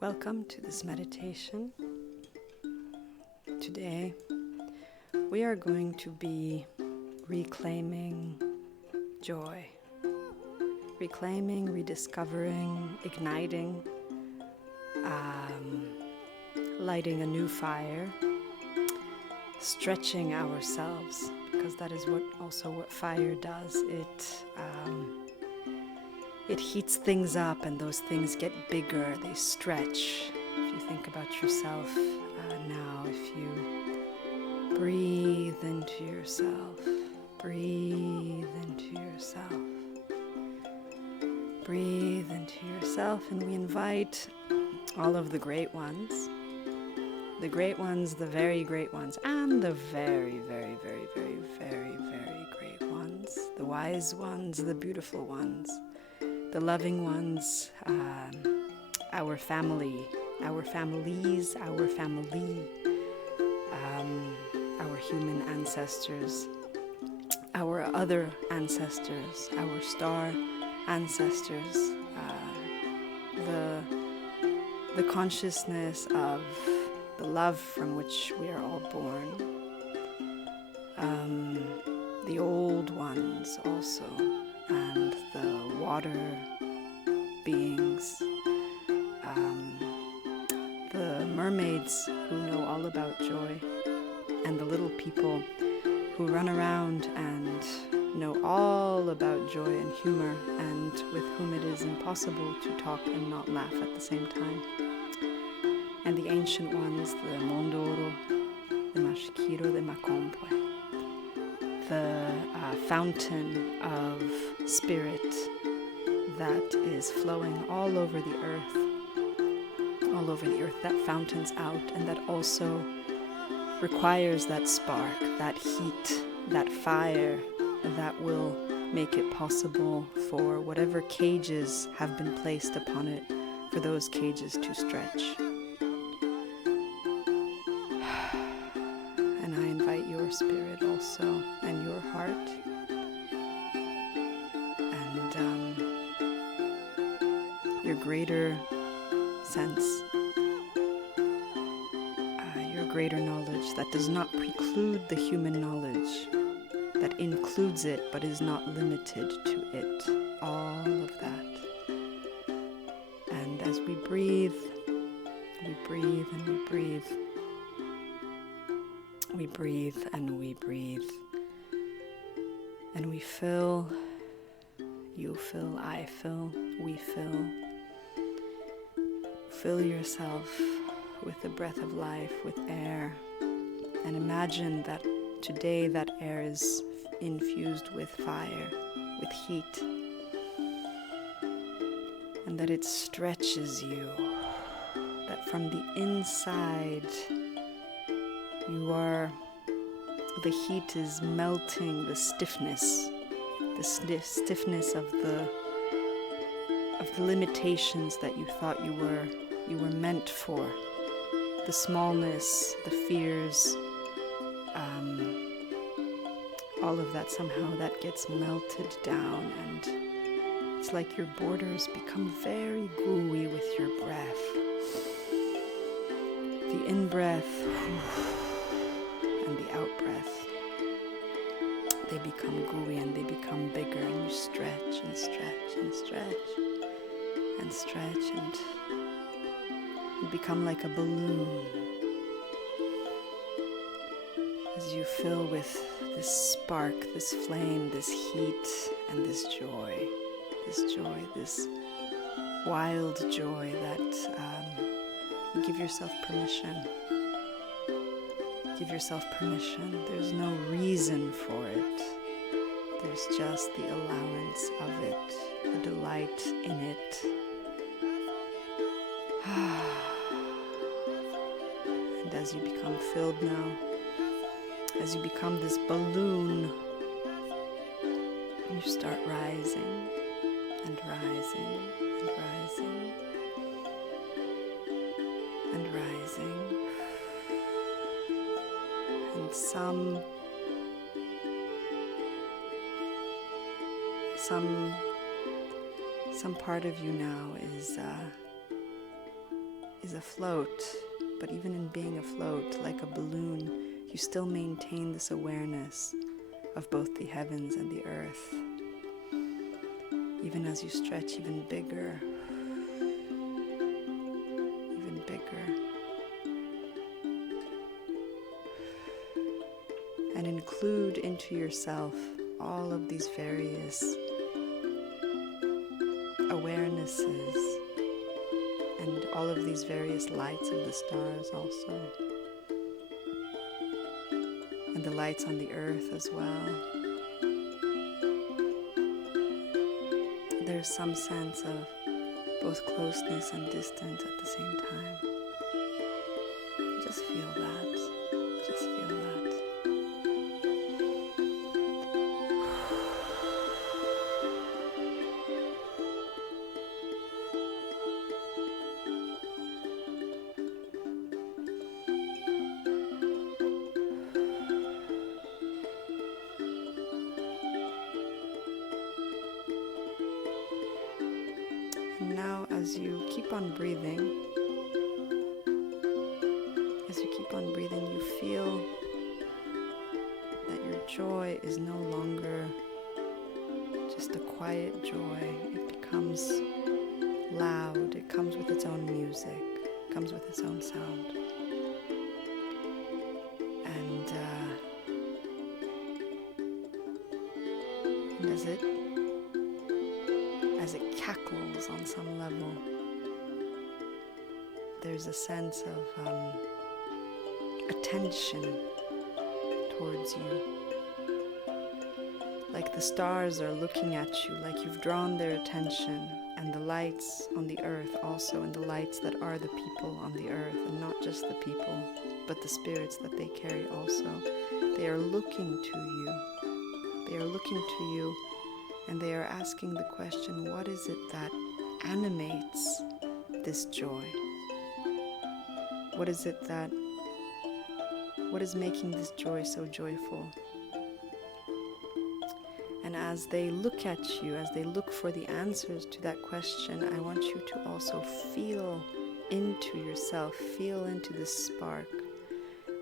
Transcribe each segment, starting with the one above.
Welcome to this meditation. Today we are going to be reclaiming joy, reclaiming, rediscovering, igniting, lighting a new fire, stretching ourselves, because that is what fire does. It heats things up and those things get bigger, they stretch. If you think about yourself now, if you breathe into yourself, breathe into yourself, breathe into yourself, and we invite all of the great ones, the very great ones, and the very, very, very, very, very, very great ones, the wise ones, the beautiful ones, the loving ones, our family, our families, our family, our human ancestors, our other ancestors, our star ancestors, the consciousness of the love from which we are all born, the old ones also, and the water beings, the mermaids who know all about joy, and the little people who run around and know all about joy and humor, and with whom it is impossible to talk and not laugh at the same time. And the ancient ones, the Mhondoro, the Mashikiro, the Makompwe, the fountain of spirit that is flowing all over the earth, that fountains out, and that also requires that spark, that heat, that fire that will make it possible for whatever cages have been placed upon it, for those cages to stretch. And I invite your spirit also, and your heart, and your greater sense, your greater knowledge that does not preclude the human knowledge, that includes it but is not limited to it, all of that. And as we breathe and we breathe, we breathe and we breathe, and we fill, you fill, I fill, we fill. Fill yourself with the breath of life, with air, and imagine that today that air is infused with fire, with heat, and that it stretches you, that from the inside the heat is melting the stiffness of the limitations that you thought you were meant for, the smallness, the fears, all of that, somehow that gets melted down, and it's like your borders become very gooey with your breath. The in-breath and the out-breath, they become gooey and they become bigger, and you stretch and stretch and stretch and stretch, and you become like a balloon as you fill with this spark, this flame, this heat, and this joy, this wild joy that you give yourself permission. Give yourself permission. There's no reason for it. There's just the allowance of it, the delight in it. And as you become filled now, as you become this balloon, you start rising and rising and rising and rising. And some part of you now is is afloat, but even in being afloat, like a balloon, you still maintain this awareness of both the heavens and the earth. Even as you stretch even bigger, and include into yourself all of these various awarenesses and all of these various lights of the stars also, and the lights on the earth as well. There's some sense of both closeness and distance at the same time. Just feel that. Just feel that. And now as you keep on breathing, you feel that your joy is no longer just a quiet joy. It becomes loud. It comes with its own music. It comes with its own sound. And as it cackles on some level, there's a sense of attention towards you. Like the stars are looking at you, like you've drawn their attention, and the lights on the earth also, and the lights that are the people on the earth, and not just the people, but the spirits that they carry also. They are looking to you. They are looking to you, and they are asking the question, what is it that animates this joy? What is making this joy so joyful? And as they look at you, as they look for the answers to that question, I want you to also feel into yourself, feel into this spark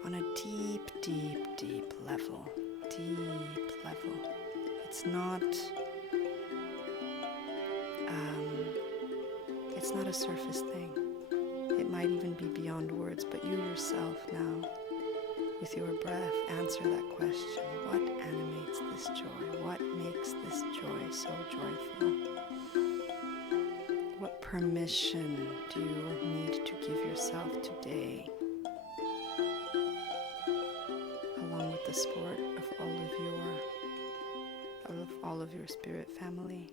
on a deep, deep, deep level. Deep level. It's not a surface thing. It might even be beyond words, but you yourself now, with your breath, answer that question. What animates this joy? What makes this joy so joyful? What permission do you need to give yourself today, along with the support of all of your spirit family,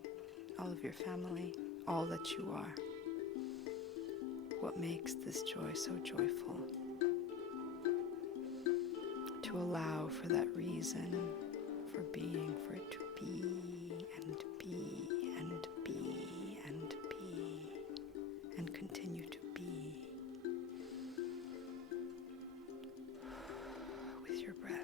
all of your family, all that you are? What makes this joy so joyful? To allow for that reason for being, for it to be and be and be and be and continue to be with your breath.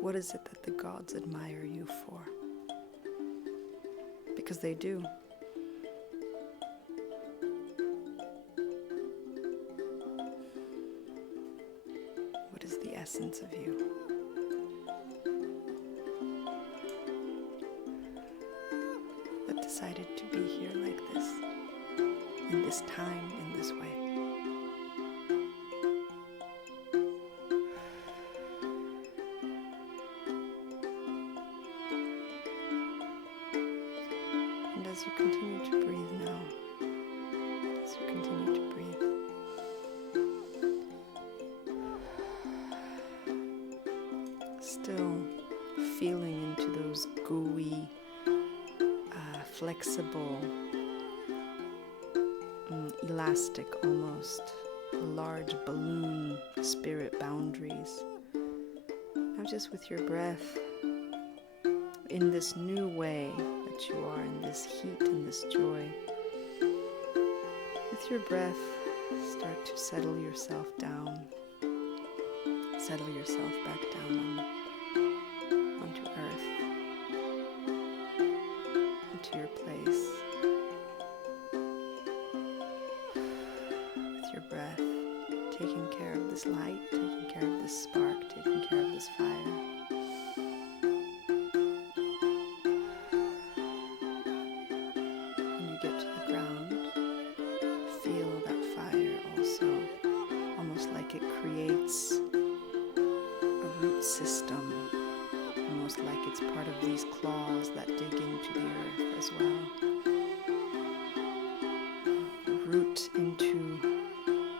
What is it that the gods admire you for? Because they do. What is the essence of you? That decided to be here like this, in this time, in this way. As you continue to breathe now, as you continue to breathe, still feeling into those gooey, flexible, elastic almost, large balloon spirit boundaries. Now just with your breath, in this new way that you are, in this heat, in this joy, with your breath, start to settle yourself down. Settle yourself back down onto earth, into your place. With your breath, taking care of this light, taking care of this spark, taking care of this fire. When you get to the ground, feel that fire also, almost like it creates root system, almost like it's part of these claws that dig into the earth as well. Root into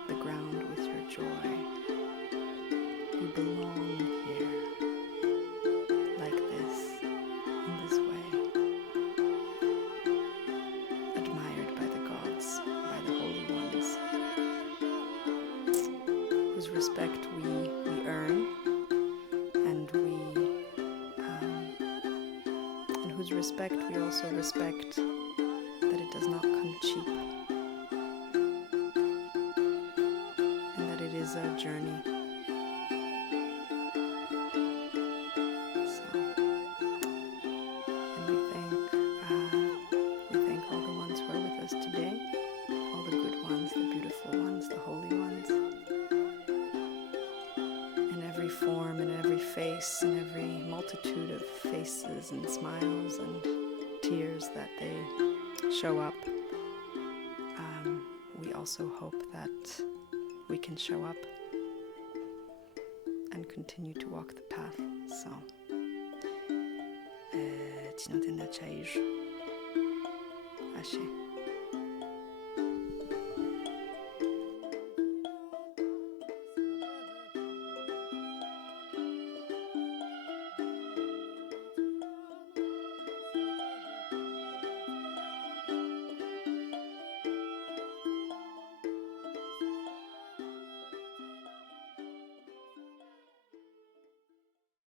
the ground with your joy. You belong here, like this, in this way. Admired by the gods, by the holy ones, whose respect we earn, whose respect we also respect that it does not come cheap, and that it is a journey. So, and we thank all the ones who are with us today, all the good ones, the beautiful ones, the holy ones, in every form, in every face, in every multitude of faces and smiles and tears that they show up. We also hope that we can show up and continue to walk the path. So, ci na ten na cześć. Asie.